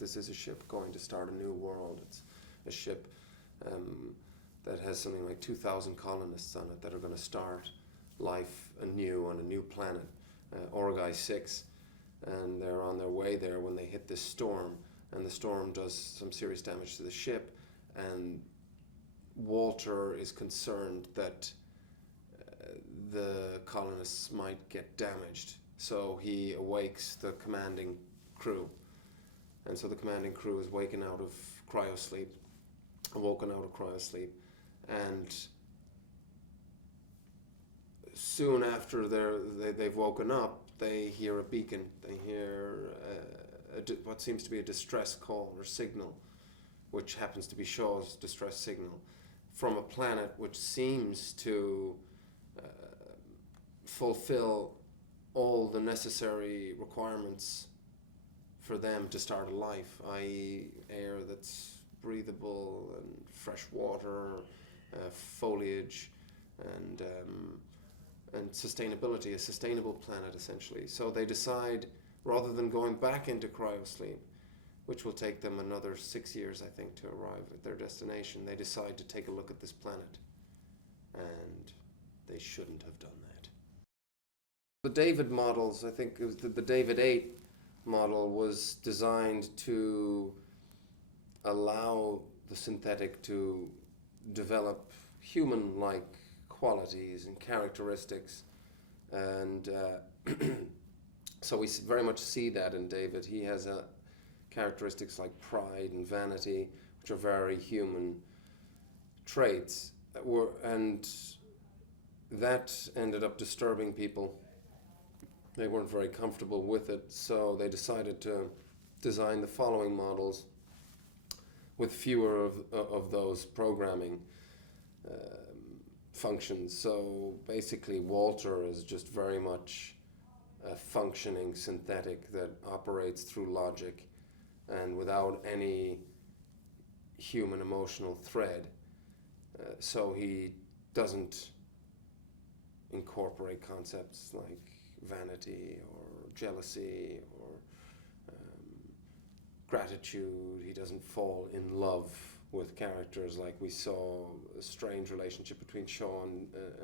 this is a ship going to start a new world. It's a ship that has something like 2,000 colonists on it that are going to start life anew on a new planet, Orgai 6, and they're on their way there when they hit this storm, and the storm does some serious damage to the ship, and Walter is concerned that the colonists might get damaged, so he awakes the commanding crew, and so the commanding crew is awoken out of cryosleep, and soon after they've woken up, they hear a beacon. They hear what seems to be a distress call or signal, which happens to be Shaw's distress signal, from a planet which seems to fulfill all the necessary requirements for them to start a life, i.e. air that's breathable and fresh water, foliage, and sustainability, a sustainable planet essentially. So they decide, rather than going back into cryosleep, which will take them another 6 years, I think, to arrive at their destination, they decide to take a look at this planet. And they shouldn't have done that. The David models, I think it was the David 8 model, was designed to allow the synthetic to develop human-like qualities and characteristics, and so we very much see that in David. He has characteristics like pride and vanity, which are very human traits, and that ended up disturbing people. They weren't very comfortable with it, so they decided to design the following models with fewer of those programming functions. So basically Walter is just very much a functioning synthetic that operates through logic and without any human emotional thread. So he doesn't incorporate concepts like vanity or jealousy or gratitude. He doesn't fall in love with characters like we saw a strange relationship between Shaw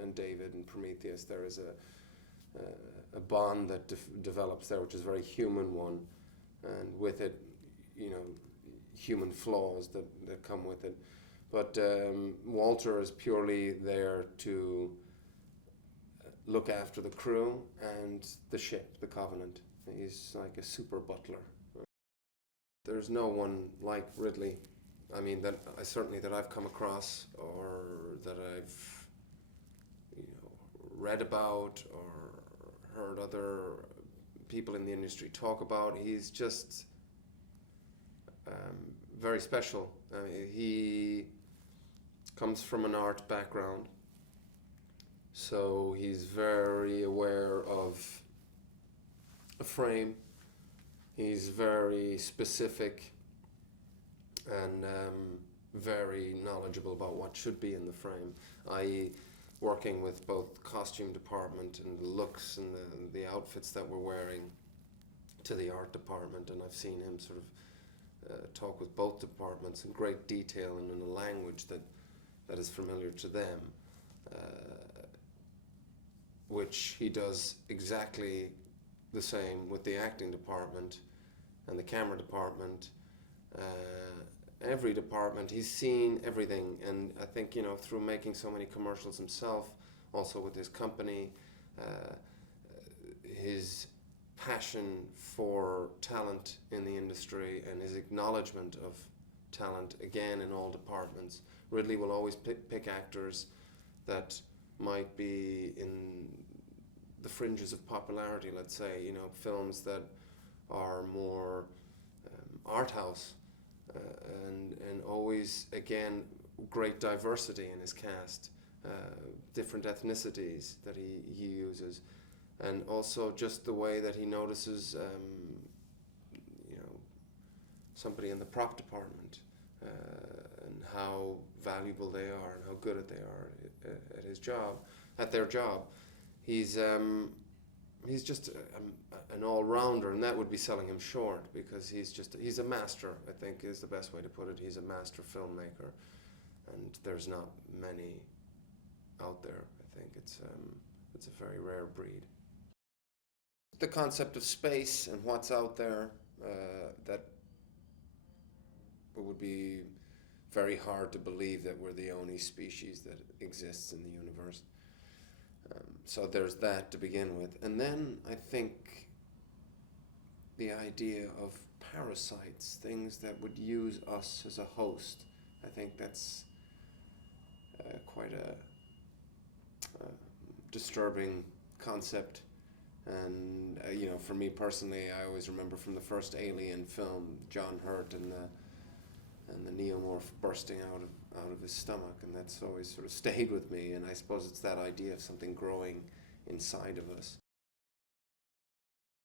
and David and Prometheus. There is a bond that develops there, which is a very human one, and with it, human flaws that come with it. But Walter is purely there to look after the crew and the ship, the Covenant. He's like a super butler. There's no one like Ridley. I mean, that I've come across or that I've read about or heard other people in the industry talk about. He's just very special. He comes from an art background, so he's very aware of a frame. He's very specific and very knowledgeable about what should be in the frame, i.e. working with both costume department and the looks and the outfits that we're wearing to the art department. And I've seen him sort of talk with both departments in great detail and in a language that is familiar to them, which he does exactly the same with the acting department and the camera department. Every department, he's seen everything, and I think through making so many commercials himself, also with his company, his passion for talent in the industry and his acknowledgement of talent, again, in all departments. Ridley will always pick actors that might be in the fringes of popularity, let's say, films that are more art house, and always, again, great diversity in his cast, different ethnicities that he uses, and also just the way that he notices somebody in the prop department and how valuable they are and how good they are at their job. He's he's just an all-rounder, and that would be selling him short, because he's a master, I think is the best way to put it. He's a master filmmaker, and there's not many out there. I think it's a very rare breed. The concept of space and what's out there, that it would be very hard to believe that we're the only species that exists in the universe. So there's that to begin with. And then I think the idea of parasites, things that would use us as a host, I think that's quite a disturbing concept. And for me personally, I always remember from the first Alien film, John Hurt and the neomorph bursting out of his stomach, and that's always sort of stayed with me. And I suppose it's that idea of something growing inside of us.